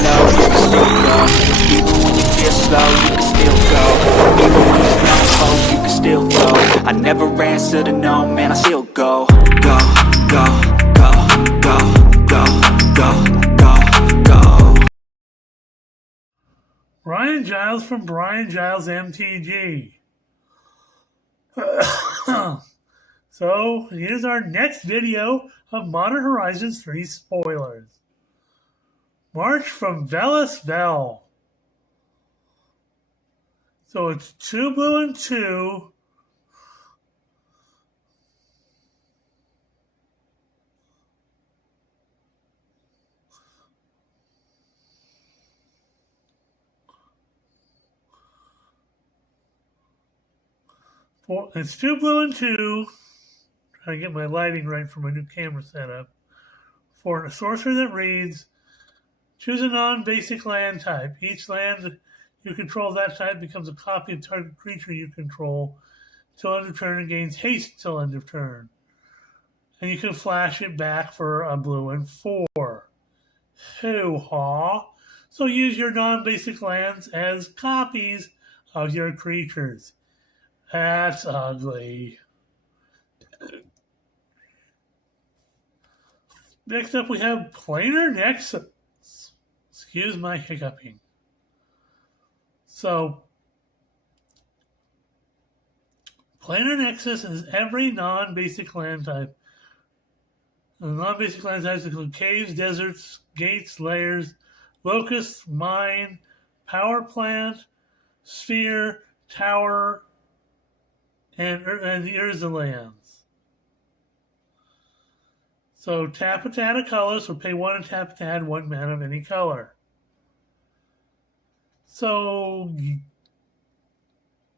low, you can still go. Even when you feel slow, you can still go. Even when there's no hope, you can still go. I never answer to no, man, I still go. Go, go, go, go, go, go, go, go. Brian Giles from Brian Giles MTG. So here's our next video of Modern Horizons 3 spoilers. March from Veles Vel. So it's 2 blue and 2. It's 2 blue and 2. Trying to get my lighting right for my new camera setup. For a sorcerer that reads, choose a non-basic land type. Each land you control of that type becomes a copy of target creature you control till end of turn and gains haste till end of turn. And you can flash it back for a blue and 4. Hoo-ha! So use your non-basic lands as copies of your creatures. That's ugly. Next up we have Planar Nexus. Excuse my hiccuping. So, Planar Nexus is every non-basic land type. The non-basic land types include caves, deserts, gates, layers, locusts, mine, power plant, sphere, tower, and the Urza lands. So tap it to add a color, so pay 1 and tap it to add 1 mana of any color. So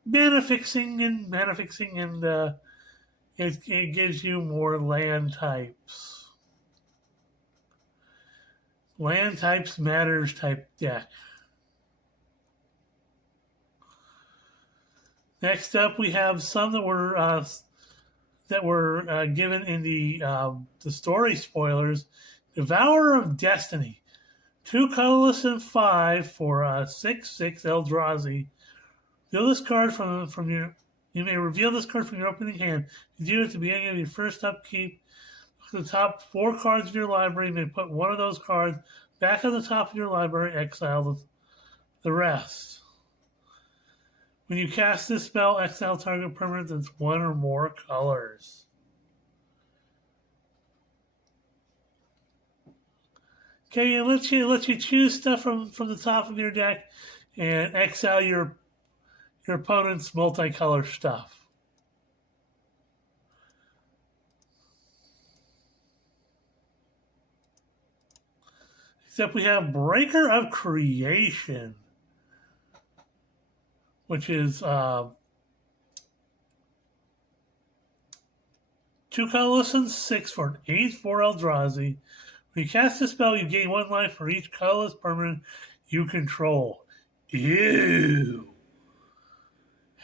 mana fixing and it gives you more land types. Land types matters type deck. Next up, we have some that were given in the story spoilers. Devourer of Destiny, 2 colorless and 5 for 6/6 Eldrazi. Reveal this card from your. You may reveal this card from your opening hand. You do it at the beginning of your first upkeep. Look at the top 4 cards of your library. You may put one of those cards back at the top of your library. Exile the rest. When you cast this spell, exile target permanent that's 1 or more colors. Okay, it lets you choose stuff from the top of your deck and exile your opponent's multicolor stuff. Except we have Breaker of Creation, which is 2 colorless and 6 for an 8/4 Eldrazi. When you cast a spell, you gain 1 life for each colorless permanent you control. Ew.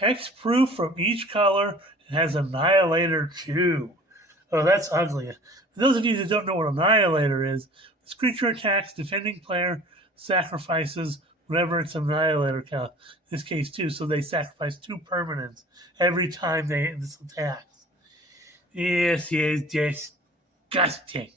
Hexproof from each color and has Annihilator too. Oh, that's ugly. For those of you that don't know what Annihilator is, this creature attacks defending player, sacrifices whatever its Annihilator count. In this case, 2, so they sacrifice 2 permanents every time this attacks. This is disgusting.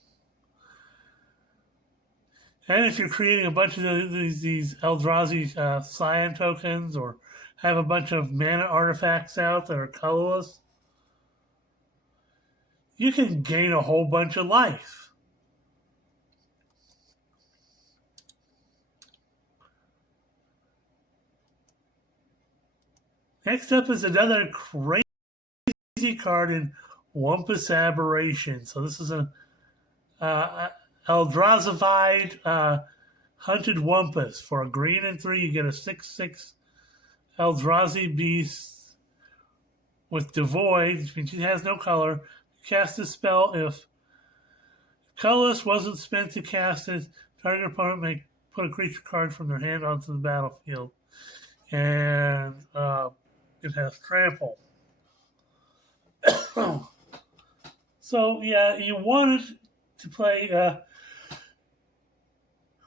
And if you're creating a bunch of these Eldrazi Scion tokens or have a bunch of mana artifacts out that are colorless, you can gain a whole bunch of life. Next up is another crazy card in Wumpus Aberration. So this is an Eldrazified Hunted Wumpus. For a green and 3, you get a 6/6 Eldrazi beast with Devoid, which means it has no color. You cast this spell if colorless wasn't spent to cast it. Target opponent may put a creature card from their hand onto the battlefield. And it has trample. So, yeah, you wanted to play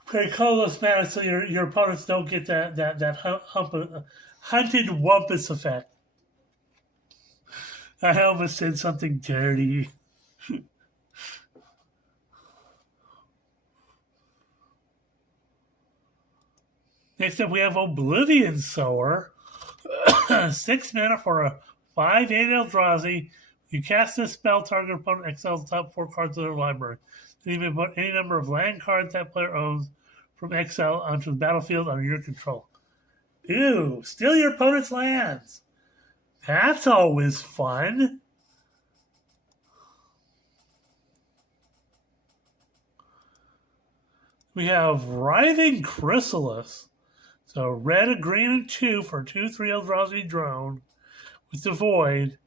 Play colorless mana so your opponents don't get that hunted wumpus effect. I almost said something dirty. Next up, we have Oblivion Sower. 6 mana for a 5/8 Eldrazi. You cast this spell, target opponent exiles the top 4 cards of their library. Then you may put any number of land cards that player owns from exile onto the battlefield under your control. Ew, steal your opponent's lands. That's always fun. We have Writhing Chrysalis. So red, a green, and 2 for 2/3 Eldrazi drone with the Void.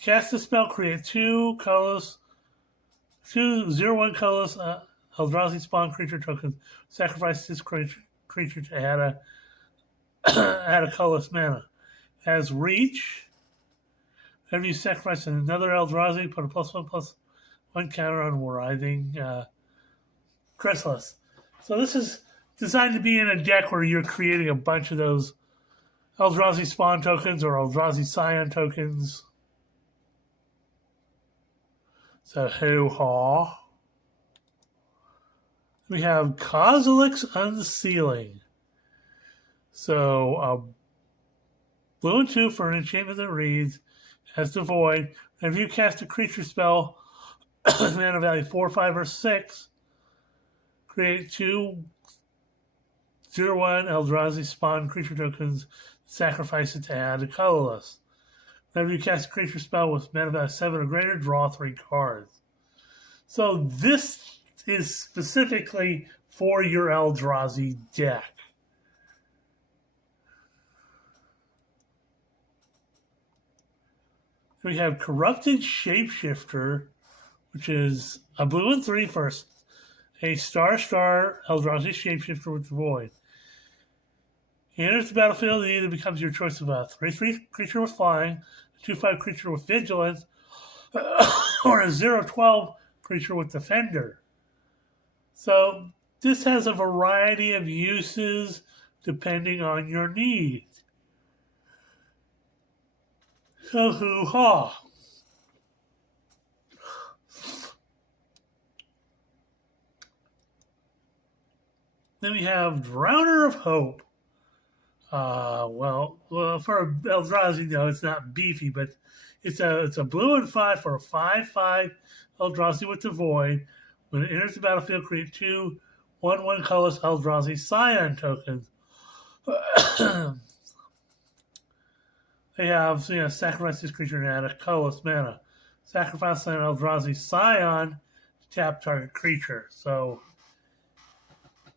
Cast the spell, create 2 colorless, 2/0/1 colorless Eldrazi spawn creature tokens. Sacrifice this creature to add a colorless mana. Has reach. Whenever you sacrifice another Eldrazi, put a +1/+1 counter on Writhing Chrysalis. So this is designed to be in a deck where you're creating a bunch of those Eldrazi spawn tokens or Eldrazi Scion tokens. So hoo-ha. We have Kozilek's Unsealing. So blue and 2 for an enchantment that reads, has the Void. And if you cast a creature spell with mana value 4, 5, or 6, create 2/0/1 Eldrazi spawn creature tokens, sacrifice it to add a colorless. Whenever you cast a creature spell with mana value 7 or greater, draw 3 cards. So this is specifically for your Eldrazi deck. We have Corrupted Shapeshifter, which is a blue and 3 for a star Eldrazi Shapeshifter with the Void. He enters the battlefield, it either becomes your choice of a 3/3 creature with flying, a 2/5 creature with vigilance, or a 0/12 creature with defender. So this has a variety of uses depending on your needs. So hoo-ha. Then we have Drowner of Hope. Well, for Eldrazi, no, it's not beefy, but it's a blue and 5 for a 5/5 Eldrazi with the Void. When it enters the battlefield, create 2 1/1 colorless Eldrazi Scion tokens. They have sacrifice this creature and add a colorless mana. Sacrifice an Eldrazi Scion to tap target creature. So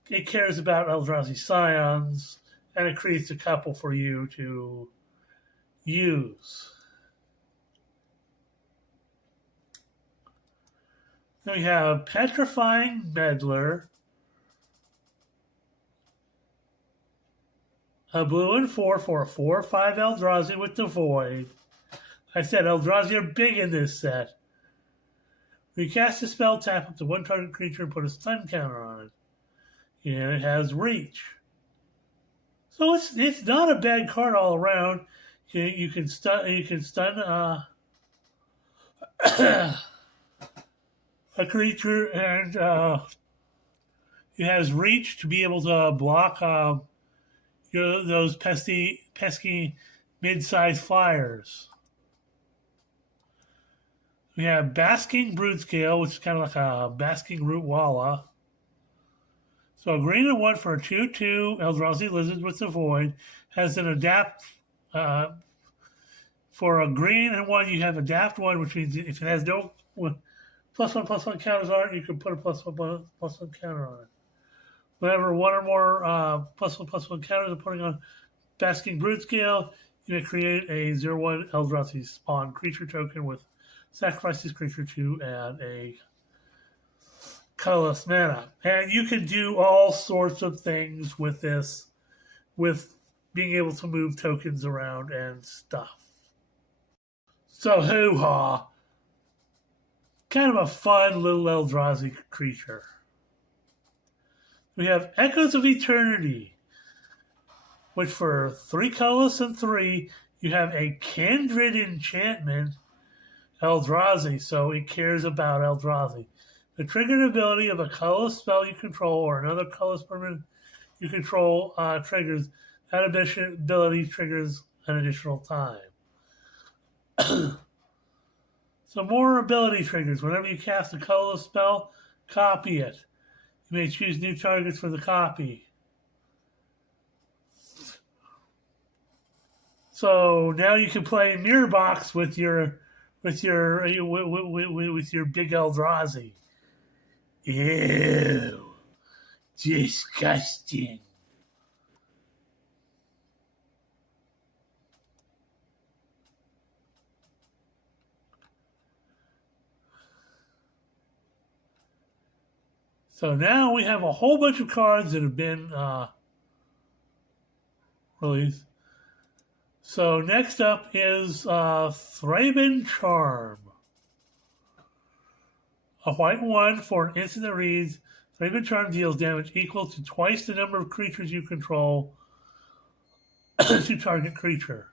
it cares about Eldrazi Scions, and it creates a couple for you to use. Then we have Petrifying Meddler. A blue and 4 for a 4/5 Eldrazi with the Void. I said Eldrazi are big in this set. When you cast a spell, tap up to 1 target creature and put a stun counter on it. And it has reach. So it's not a bad card all around. You can stun a creature, and it has reach to be able to block those pesky mid-sized flyers. We have Basking Broodscale, which is kind of like a Basking Root Walla. So a green and 1 for a 2/2 Eldrazi Lizard with the Void has an adapt. For a green and 1, you have adapt 1, which means if it has no +1/+1 counters on it, you can put a +1/+1 counter on it. Whenever 1 or more +1/+1 counters are putting on Basking Broodscale, you may create a 0/1 Eldrazi spawn creature token with sacrifice this creature to add a colorless mana. And you can do all sorts of things with this, with being able to move tokens around and stuff. So hoo-ha. Kind of a fun little Eldrazi creature. We have Echoes of Eternity, which for 3 colorless and 3, you have a Kindred enchantment, Eldrazi, so it cares about Eldrazi. The triggered ability of a colorless spell you control or another colorless permanent you control triggers. That ability triggers an additional time. So more ability triggers. Whenever you cast a colorless spell, copy it. You may choose new targets for the copy. So now you can play Mirror Box with your big Eldrazi. Ew. Disgusting. So now we have a whole bunch of cards that have been released. So next up is Thraben Charm. A white 1 for an instant that reads, Thraben Charm deals damage equal to twice the number of creatures you control to target creature.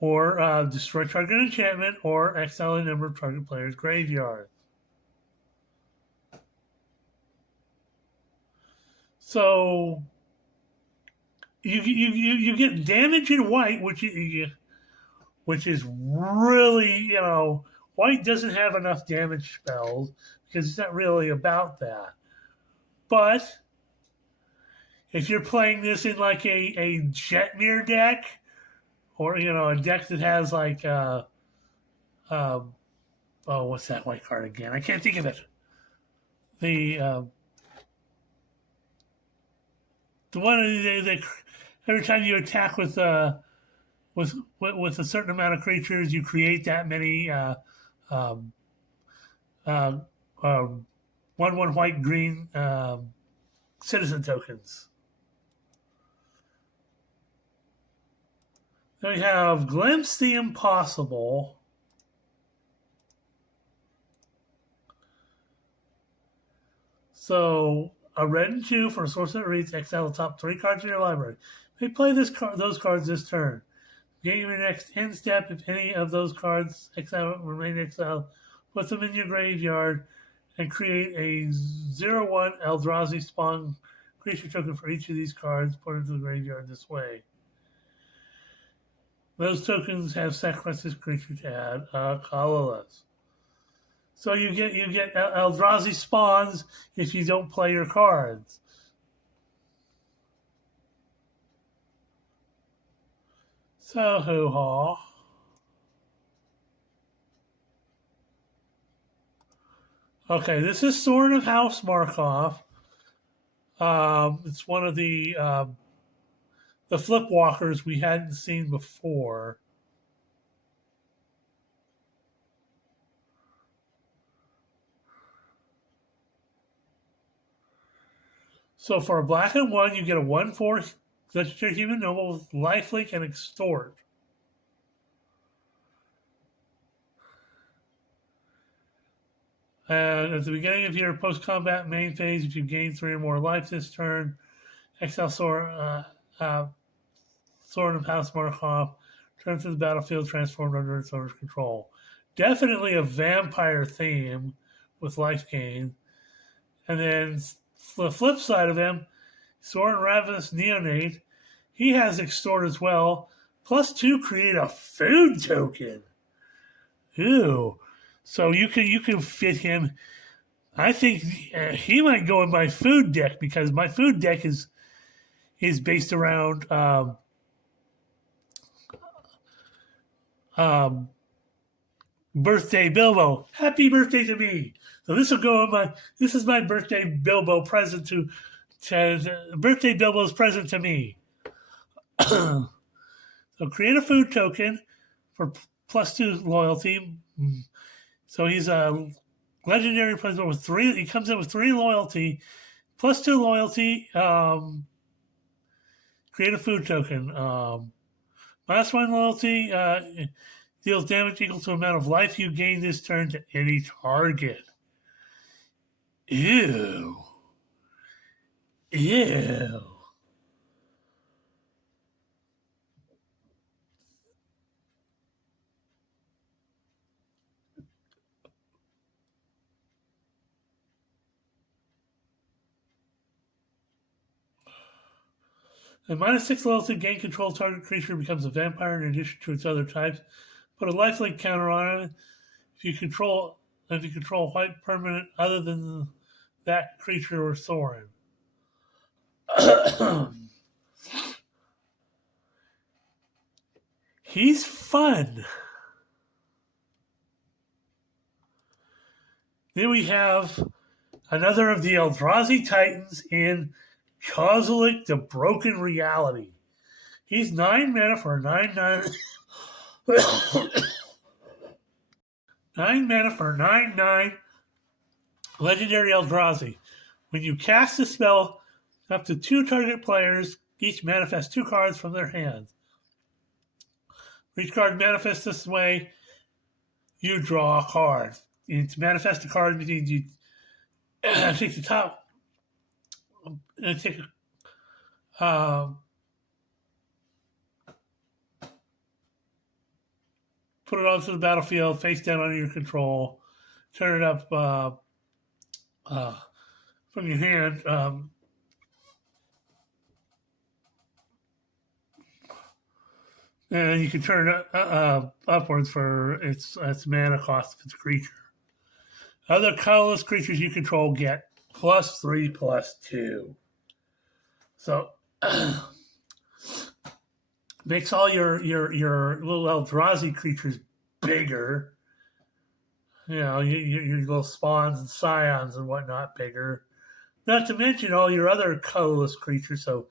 Or destroy target enchantment or exile a number of target player's graveyard. So you get damage in white, which is really, white doesn't have enough damage spells because it's not really about that. But if you're playing this in like a Jetmir deck, or a deck that has like what's that white card again? I can't think of it. The one that every time you attack with a certain amount of creatures, you create that many 1/1 white green citizen tokens. Then we have Glimpse the Impossible. So a red and 2 for a source that reads, exile the top 3 cards in your library. You may play those cards this turn. Gain your next end step. If any of those cards remain exiled, put them in your graveyard and create a 0/1 Eldrazi spawn creature token for each of these cards. Put into the graveyard this way. Those tokens have sacrificed this creature to add colorless. So you get Eldrazi spawns if you don't play your cards. So hoo-ha. Okay, this is Sword of House Markov. It's one of the Flipwalkers we hadn't seen before. So for a black and 1, you get a 1/4 legendary human noble with lifelink and extort. And at the beginning of your post-combat main phase, if you gain 3 or more life this turn, exile Sword of House Markov, turn to the battlefield transformed under its owner's control. Definitely a vampire theme with life gain. And then the flip side of him, Sorin Ravenous Neonate, he has extort as well. +2 create a food token. Ew. So you can fit him. I think he might go in my food deck because my food deck is based around birthday Bilbo. Happy birthday to me. So this will go in this is my birthday Bilbo present to birthday Bilbo's present to me. So create a food token for +2 loyalty. So he's a legendary present with 3. He comes in with 3 loyalty, +2 loyalty. Create a food token. Last 1 loyalty deals damage equal to the amount of life you gain this turn to any target. Ew. Ew. At -6 loyalty, gain control target creature becomes a vampire in addition to its other types. Put a lifelink counter on it. If you control a white permanent other than that creature or Thorin. He's fun. Then we have another of the Eldrazi Titans in Kozilek, the Broken Reality. He's 9 mana for a 9/9. 9 mana for a 9/9 legendary Eldrazi. When you cast a spell, up to 2 target players each manifest 2 cards from their hands. For each card manifests this way, you draw a card. And to manifest a card means you take the top and take put it onto the battlefield, face down under your control, turn it up from your hand. And you can turn it upwards for its mana cost if it's a creature. Other colorless creatures you control get +3/+2. So makes all your little Eldrazi creatures bigger. You know, your little spawns and scions and whatnot bigger. Not to mention all your other colorless creatures. So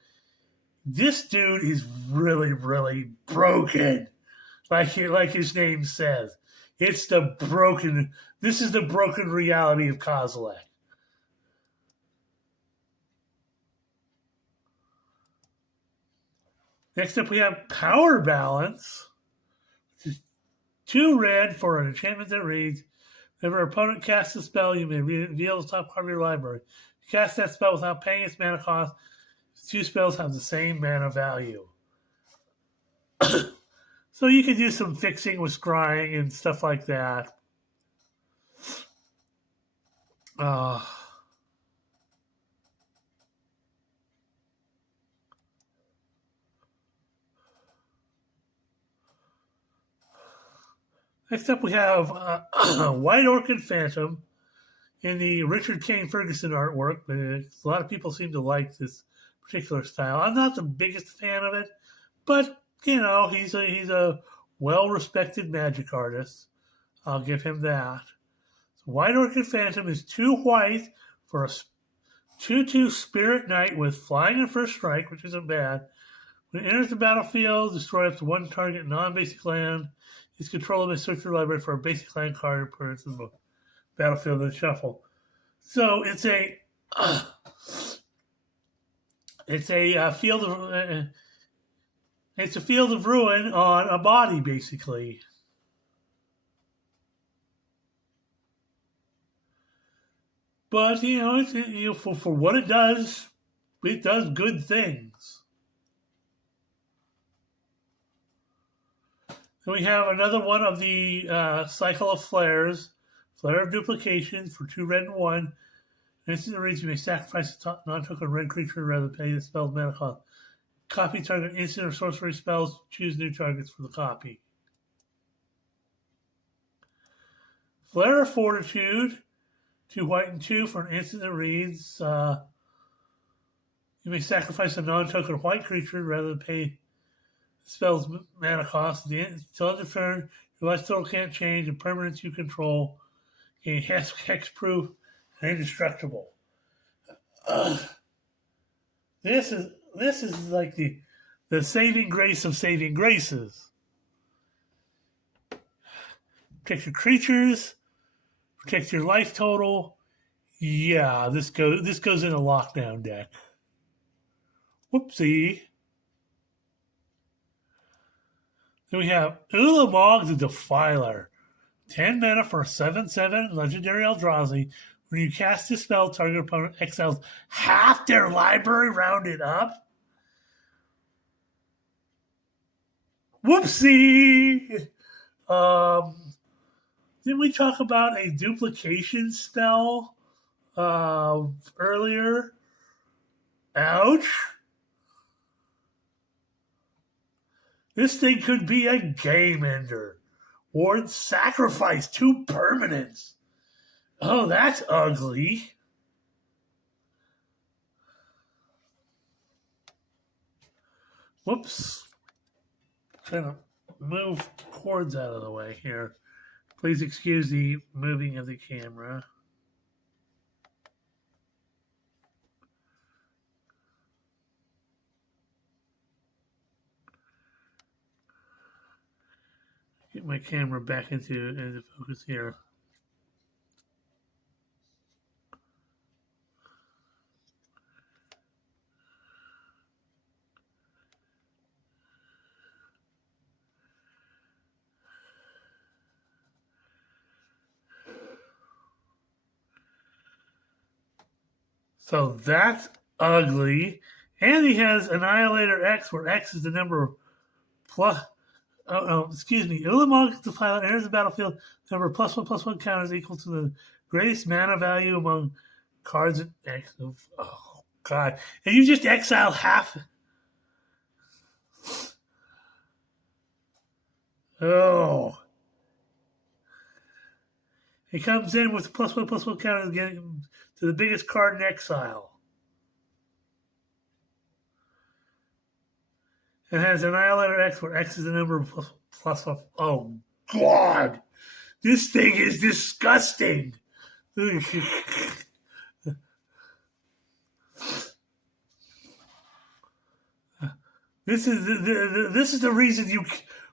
this dude is really, really broken. Like his name says. This is the broken reality of Kozilek. Next up, we have Power Balance, which is 2 red for an enchantment that reads, whenever an opponent casts a spell, you may reveal the top card of your library. You cast that spell without paying its mana cost. 2 spells have the same mana value. So you can do some fixing with scrying and stuff like that. Next up, we have White Orchid Phantom in the Richard Kane Ferguson artwork. A lot of people seem to like this particular style. I'm not the biggest fan of it, but you know, he's a well-respected Magic artist. I'll give him that. So White Orchid Phantom is 2 white for a 2/2 Spirit Knight with flying and first strike, which isn't bad. When it enters the battlefield, destroy up to 1 target non-basic land. Its controller may search your library for a basic land card and put it into the battlefield and shuffle. So it's a field of it's a field of ruin on a body, basically. But you know, for what it does good things. Then we have another one of the Cycle of Flares, Flare of Duplication for 2 red and 1. Instant reads, you may sacrifice a non-token red creature rather than pay the spell's mana cost. Copy target instant or sorcery spells. Choose new targets for the copy. Flare of Fortitude, 2 white and 2 for an instant that reads. You may sacrifice a non-token white creature rather than pay the spell's mana cost. Until end of turn, your life total can't change, and permanents you control gain hexproof and indestructible. This is like the saving grace of saving graces. Protect your creatures, protect your life total. Yeah, this goes in a lockdown deck. Whoopsie. Then we have Ulamog the Defiler. 10 mana for a 7/7 legendary Eldrazi. When you cast a spell, target opponent exiles half their library rounded up. Whoopsie! Didn't we talk about a duplication spell earlier? Ouch! This thing could be a game ender. Or sacrifice 2 permanents. Oh, that's ugly. Whoops. Trying to move cords out of the way here. Please excuse the moving of the camera. Get my camera back into focus here. So that's ugly. And he has Annihilator X, where X is the number plus. Ulamog, the pilot, enters the battlefield. Number +1/+1 counters equal to the greatest mana value among cards in X. Oh, God. And you just exile half. Oh. He comes in with +1/+1 counters, getting to the biggest card in exile. It has Annihilator X, where X is the number of plus. Oh, God. This thing is disgusting. This is the reason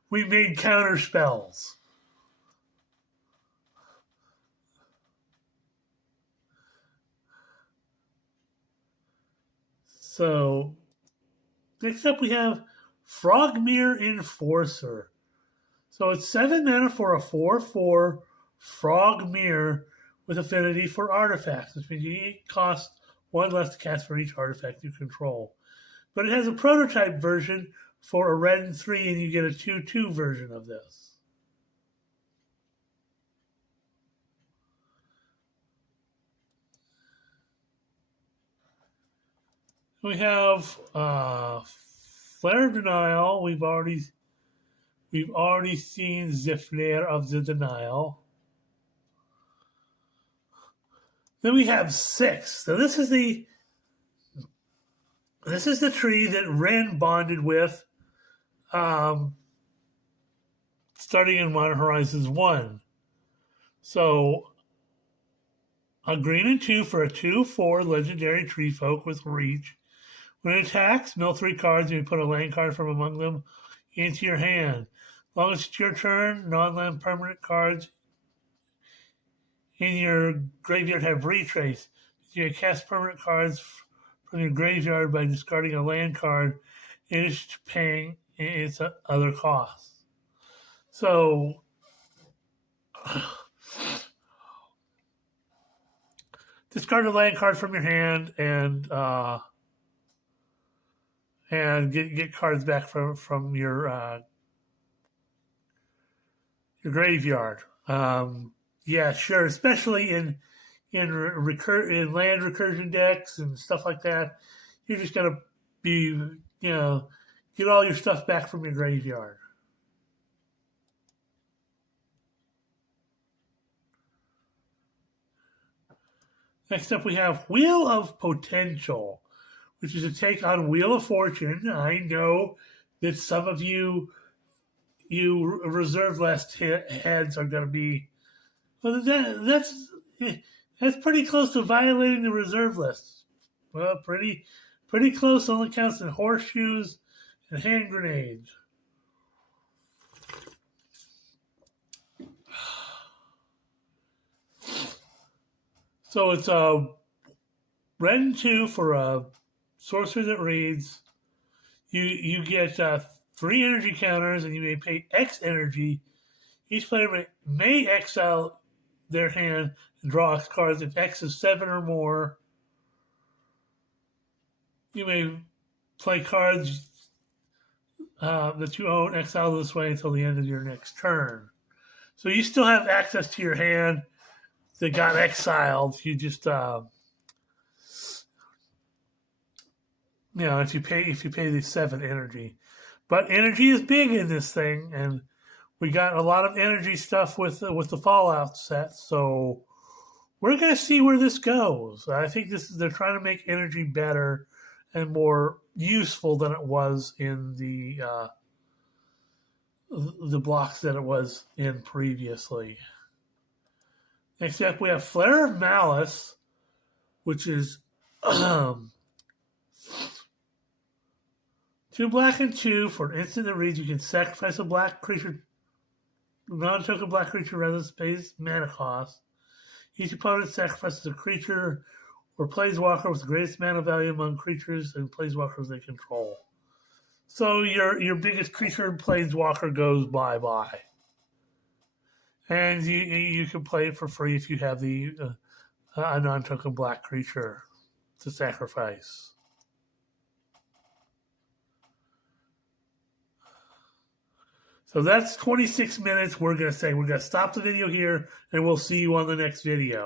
we made counter spells. So, next up we have Frogmere Enforcer. So it's 7 mana for a 4/4 Frogmere with affinity for artifacts, which means you cost 1 less to cast for each artifact you control. But it has a prototype version for a red and 3, and you get a 2/2 version of this. We have Flare of Denial. We've already seen the Flare of the Denial. Then we have 6. So this is the tree that Ren bonded with, starting in Modern Horizons 1. So a green and 2 for a 2/4 legendary tree folk with reach. When it attacks, mill 3 cards and you put a land card from among them into your hand. As long as it's your turn, non-land permanent cards in your graveyard have retrace. You can cast permanent cards from your graveyard by discarding a land card and it's paying its other costs. So, discard a land card from your hand and get cards back from your graveyard. Yeah, sure. Especially in land recursion decks and stuff like that, you're just gonna be get all your stuff back from your graveyard. Next up, we have Wheel of Potential, which is a take on Wheel of Fortune. I know that some of you reserve list heads are going to be, well, that's pretty close to violating the reserve list. Well, pretty close. Only counts in horseshoes and hand grenades. So it's a red and 2 for a sorcery that reads. You get 3 energy counters, and you may pay X energy. Each player may exile their hand draw cards. If X is 7 or more, you may play cards that you own exile this way until the end of your next turn. So you still have access to your hand that got exiled. You just if you pay the 7 energy. But energy is big in this thing, and we got a lot of energy stuff with the Fallout set, so we're going to see where this goes. I think they're trying to make energy better and more useful than it was in the blocks that it was in previously. Next up, we have Flare of Malice, which is 2 black and 2 for an instant that reads. You can sacrifice a black creature, non-token black creature rather than space mana cost. Each opponent sacrifices a creature or planeswalker with the greatest mana value among creatures and planeswalkers they control. So your biggest creature and planeswalker goes bye-bye. And you can play it for free if you have a non-token black creature to sacrifice. So that's 26 minutes. We're going to stop the video here, and we'll see you on the next video.